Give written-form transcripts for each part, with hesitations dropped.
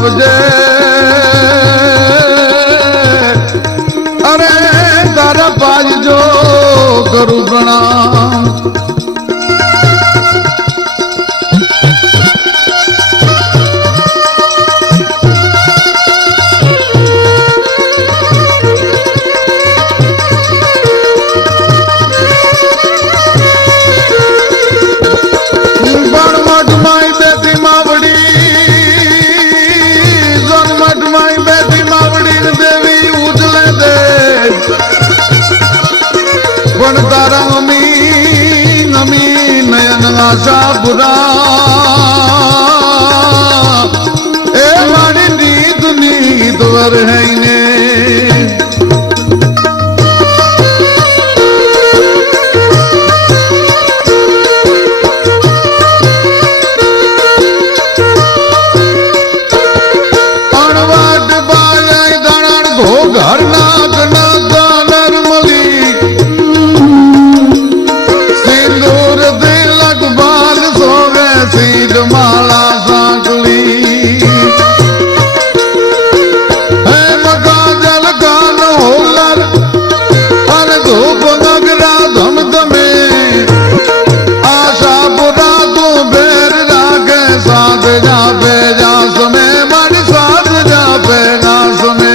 આવજે અરે તારા પાજજો કરું પ્રણામ આશાપુરા એ મારી નીત નીત વર હૈને અણવાટ બાય દણાણ ઘોઘર નાગ નાગર મલી સિંદૂર દિલક બાલ સોવે સીધ માળા સાંકલી હે મકાજલ કાન હોલર અરે ધૂપ નગરા ધમધમે આશાપુરા તું બેર રાખે સાથ જાપે જા સમે મારી સાથ જાપે ના સમે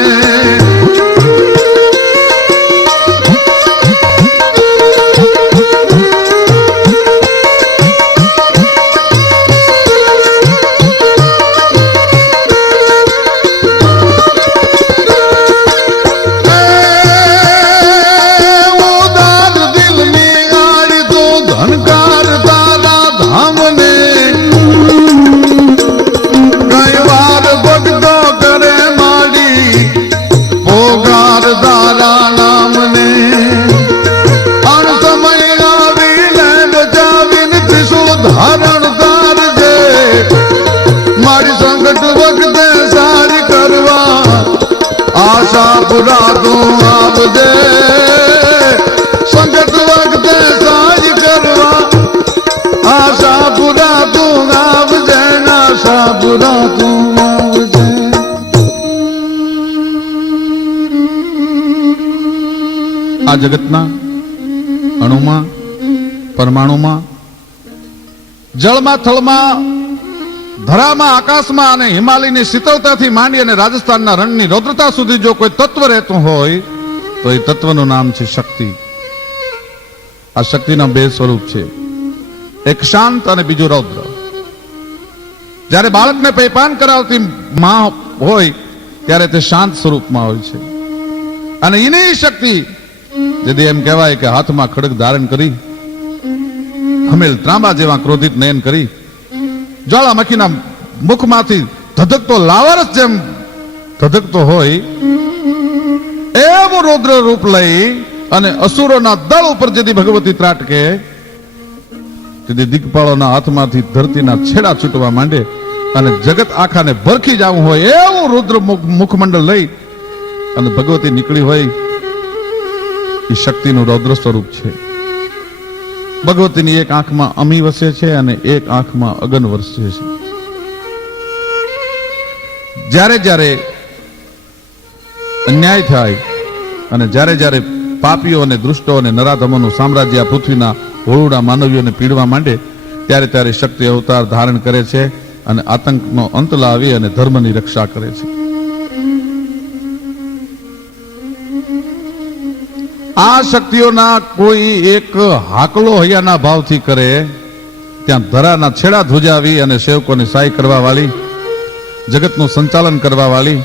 આશાપુરા તું આવજે સંકટ વખતે સાજ કરવા આશાપુરા તું આવજે આશાપુરા તું આવજે આ જગતના અણુમાં પરમાણુમાં જળમાં થળમાં ધરામાં આકાશમાં અને હિમાલયની શીતળતાથી માંડી અને રાજસ્થાનના રણની રૌદ્રતા સુધી જો કોઈ તત્વ રહેતું હોય તો એ તત્વનું નામ છે શક્તિ. આ શક્તિના બે સ્વરૂપ છે, એક શાંત અને બીજું રૌદ્ર. જ્યારે બાળકને પૈપાન કરાવતી માં હોય ત્યારે તે શાંત સ્વરૂપમાં હોય છે અને એની શક્તિ જેથી એમ કહેવાય કે હાથમાં ખડગ ધારણ કરી હમેલ ત્રાંબા જેવા ક્રોધિત નયન કરી જ્વાળામુખીના મુખમાંથી ધધકતો લાવારસ જેમ ધધકતો હોય એવું રૌદ્ર રૂપ લઈ અને અસુરોના દળ ઉપર જેથી ભગવતી ત્રાટકે તેથી દિગ્પાળોના હાથમાંથી ધરતીના છેડા છૂટવા માંડે અને જગત આખાને ભરખી જવું હોય એવું રુદ્ર મુખમંડળ લઈ અને ભગવતી નીકળી હોય એ શક્તિનું રૌદ્ર સ્વરૂપ છે. ભગવતીની એક આંખમાં અમી વસે છે અને એક આંખમાં અગન વરસે છે. જ્યારે જ્યારે અન્યાય થાય અને જ્યારે જ્યારે પાપીઓ અને દુષ્ટો અને નરાધમોનું સામ્રાજ્ય આ પૃથ્વીના હોળુડા માનવીઓને પીડવા માંડે ત્યારે ત્યારે શક્તિ અવતાર ધારણ કરે છે અને આતંકનો અંત લાવી અને ધર્મની રક્ષા કરે છે. આ શક્તિઓના કોઈ એક હાકલો હૈયાના ભાવથી કરે ત્યાં ધરાના છેડા ધ્રુજાવી અને સેવકોની સહાય કરવા વાળી, જગતનું સંચાલન કરવા વાળી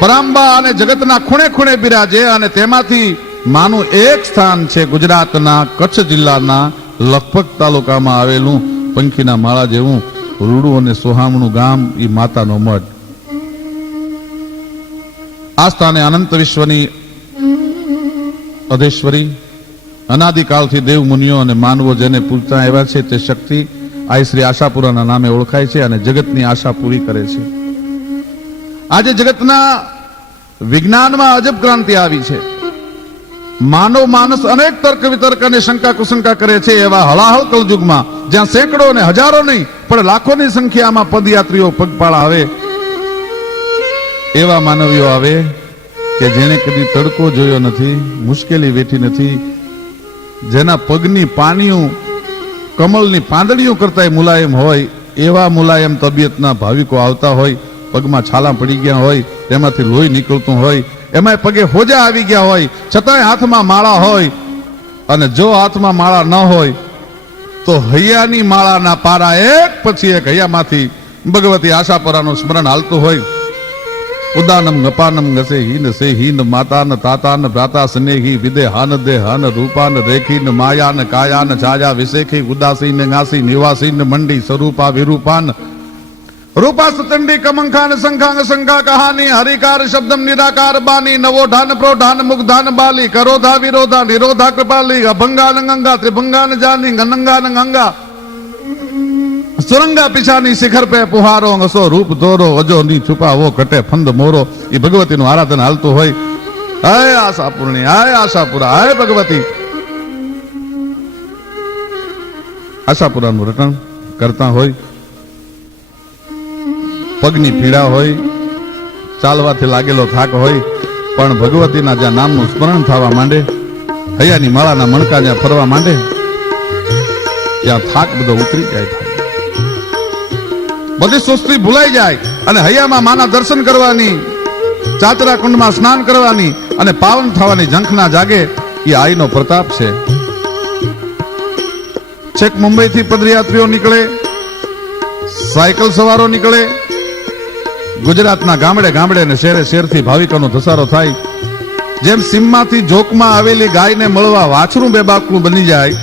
પરાંબા અને જગતના ખૂણે ખૂણે બિરાજે અને તેમાંથી માનું એક સ્થાન છે ગુજરાતના કચ્છ જિલ્લાના લખપત તાલુકામાં આવેલું પંખીના માળા જેવું રૂડું અને સોહામણું ગામ, એ માતાનો મઠ. આ સ્થાને અનંત વિશ્વની અધેશ્વરી અનાદિકાળથી દેવ મુનિઓ અને માનવો જેને પૂજતા આવ્યા છે તે શક્તિ આ શ્રી આશાપુરાના નામે ઓળખાય છે અને જગતની આશા પૂરી કરે છે. આજે જગતના વિજ્ઞાનમાં અજબ ક્રાંતિ આવી છે. માનવ માનસ અનેક તર્ક વિતર્ક અને શંકા કુશંકા કરે છે એવા હળાહળ કલયુગમાં જ્યાં સેંકડો અને હજારો નહીં પણ લાખોની સંખ્યામાં પદયાત્રીઓ પગપાળા આવે એવા માનવીઓ આવે કે જેણે કદી તડકો જોયો નથી, મુશ્કેલી વેઠી નથી, જેના પગની પાણીઓ કમળની પાંદડીઓ કરતા મુલાયમ હોય, એવા મુલાયમ તબિયતના ભાવિકો આવતા હોય, પગમાં છાલા પડી ગયા હોય, તેમાંથી લોહી નીકળતું હોય, એમાં પગે હોજા આવી ગયા હોય, છતાંય હાથમાં માળા હોય, અને જો હાથમાં માળા ન હોય તો હૈયાની માળાના પારા એક પછી એક હૈયામાંથી ભગવતી આશાપરાનું સ્મરણ હાલતું હોય. ઉદાનમ ગપાનમ ગસે હીન સે હીન માતાન તાતાન ભ્રાતા સ્નેહી વિદે હાન દે હાન રૂપાન રેખીન માયાન કાયાન છાયા વિશેખી ઉદાસીન ગાસી નિવાસીન મંડી સ્વરૂપા વિરૂપાન રૂપા સતંડી કમંખાન સંખાંગ સંખા કહાની હરિકાર શબ્દમ નિરાકાર બાની નવો ઢાન પ્રોઢાન મુગ્ધાન બાલી કરોધા વિરોધા નિરોધા કૃપાલી અભંગાન ગંગા ત્રિભંગાન જાની ગનંગાન ગંગા સુરંગા પીછાની શિખર પે પુહારો ngસો રૂપ દોરો અજો ની છુપાવો ઘટે ફંદ મોરો. એ ભગવતીનું આરાધન હાલતું હોય. હાય આશાપૂર્ણી, હાય આશાપુરા, હાય ભગવતી. આશાપુરાનું રટણ કરતા હોય, પગની પીડા હોય, ચાલવાથી લાગેલો થાક હોય, પણ ભગવતીના જ્યાં નામનું સ્મરણ થવા માંડે, હૈયાની માળાના મણકા જ્યાં ફરવા માંડે, ત્યાં થાક બધો ઉતરી જાય. બધી સુસ્તી ભૂલાઈ જાય અને હૈયામાં માના દર્શન કરવાની, ચાતરા કુંડમાં સ્નાન કરવાની અને પાવન થવાની ઝંખના જાગે. એ આઈનો પ્રતાપ છે. છેક મુંબઈ થી પદયાત્રીઓ નીકળે, સાયકલ સવારો નીકળે, ગુજરાતના ગામડે ગામડે ને શહેરે શહેરથી ભાવિકોનો ધસારો થાય. જેમ સીમમાંથી જોકમાં આવેલી ગાયને મળવા વાછરું બેબાકું બની જાય,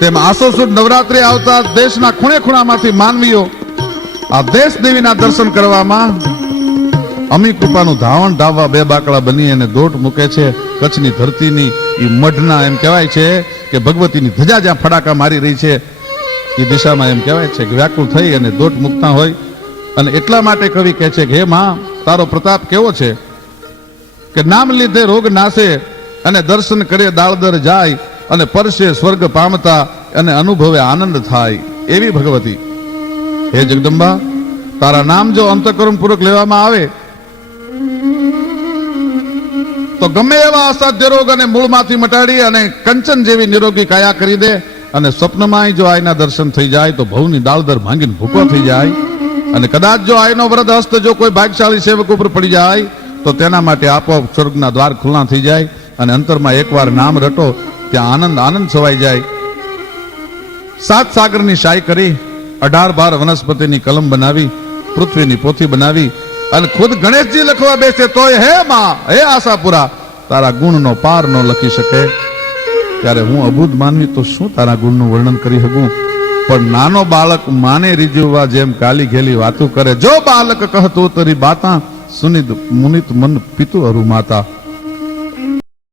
તેમ આસો સુદ નવરાત્રી આવતા દેશના ખૂણે ખૂણામાંથી માનવીઓ આ દેશ દેવીના દર્શન કરવામાં અમી કૃપાનું ધાવણ ધાવવા બે બાકડા બની અને દોટ મૂકે છે. કચ્છની ધરતીની એ મઢના એમ કહેવાય છે કે ભગવતીની ધજા જ્યાં ફડાકા મારી રહી છે, એ દિશામાં એમ કહેવાય છે કે વ્યાકુળ થઈ અને દોટ મૂકતા હોય. અને એટલા માટે કવિ કહે છે કે હે માં, તારો પ્રતાપ કેવો છે કે નામ લીધે રોગ નાશે અને દર્શન કરે દાળદર જાય અને પરશે સ્વર્ગ પામતા અને અનુભવે આનંદ થાય. એવી ભગવતી. હે જગદંબા, તારા નામ જો અંતઃકરણ પૂર્વક લેવામાં આવે તો ગમે એવા અસાધ્ય રોગ અને મૂળમાંથી મટાડી અને કંચન જેવી નિરોગી કાયા કરી દે. અને સ્વપ્નમાં જો આઈના દર્શન થઈ જાય તો ભવની દાળદર ભાંગીને ભૂકો થઈ જાય. અને કદાચ જો આઈનો વરદ હસ્ત જો કોઈ ભાગ્યશાળી સેવક ઉપર પડી જાય તો તેના માટે આપોઆપ સ્વર્ગના દ્વાર ખુલ્લા થઈ જાય. અને અંતરમાં એકવાર નામ રટો, ત્યાં આનંદ આનંદ છવાઈ જાય. 7 સાગરની શાહી કરી, 18 બાર વનસ્પતિની કલમ બનાવી, પૃથ્વીની પોથી બનાવી અને ખુદ ગણેશજી લખવા બેસે તોય હે માં, હે આશાપુરા, તારા ગુણનો પાર ન લખી શકે. ત્યારે હું અબુધ માનવી તો શું તારા ગુણનું વર્ણન કરી શકું? પણ નાનો બાળક માને રીઝવવા જેમ કાલી ઘેલી વાતું કરે, જો બાલક કહતો તરી બાતા સુનિદ મુનિત મન પિતુ અરુ માતા.